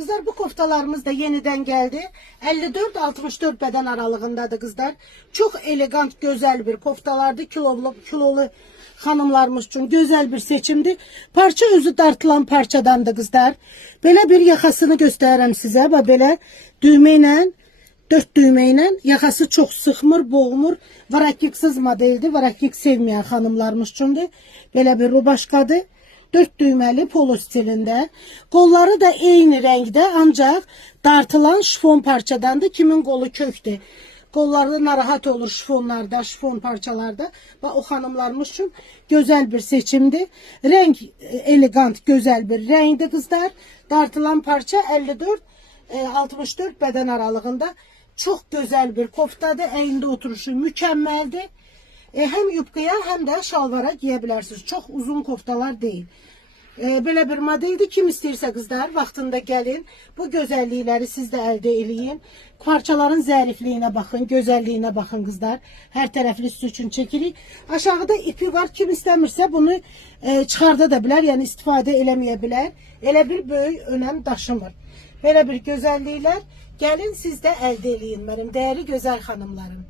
Kızlar bu koftalarımız da yeniden geldi. 54-64 beden aralığındadır kızlar. Çok elegant, güzel bir koftalardı. Kilolu hanımlarımız için güzel bir seçimdi. Parça özü dartılan parçadandı kızlar. Böyle bir yakasını göstereyim size. Böyle düğmeyle, 4 düğmeyle yakası çok sıxmır, boğmur. Varakiksiz modeldi. Varakik sevmeyen hanımlarımız içindir. Böyle bir rubaşkadır. 4 düğmeli polo stilinde. Kolları da eyni renkte ancak dartılan şifon parçadandı. Kimin kolu köktü. Kolları narahat olur şifonlarda, şifon parçalarda. Ve o hanımlarımız için güzel bir seçimdi. Renk elegant, güzel bir renkti kızlar. Dartılan parça 54-64 beden aralığında. Çok güzel bir koftadır. Eyninde oturuşu mükemmeldi. Hem yubkaya hem de şalvara giyebilirsiniz. Çok uzun koftalar değil. Böyle bir modeldi. Kim isterse kızlar vaxtında gelin. Bu güzellikleri siz de elde eləyin. Parçaların zərifliyine bakın, güzelliğine bakın kızlar. Her tərəfli siz üçün çekirik. Aşağıda ipi var. Kim istəmirsə bunu çıxarda da bilər. Yani istifadə eləməyə bilər. Elə bir böyük önəm daşımır. Böyle bir güzellikler gelin siz de elde eləyin benim değerli güzel hanımlarım.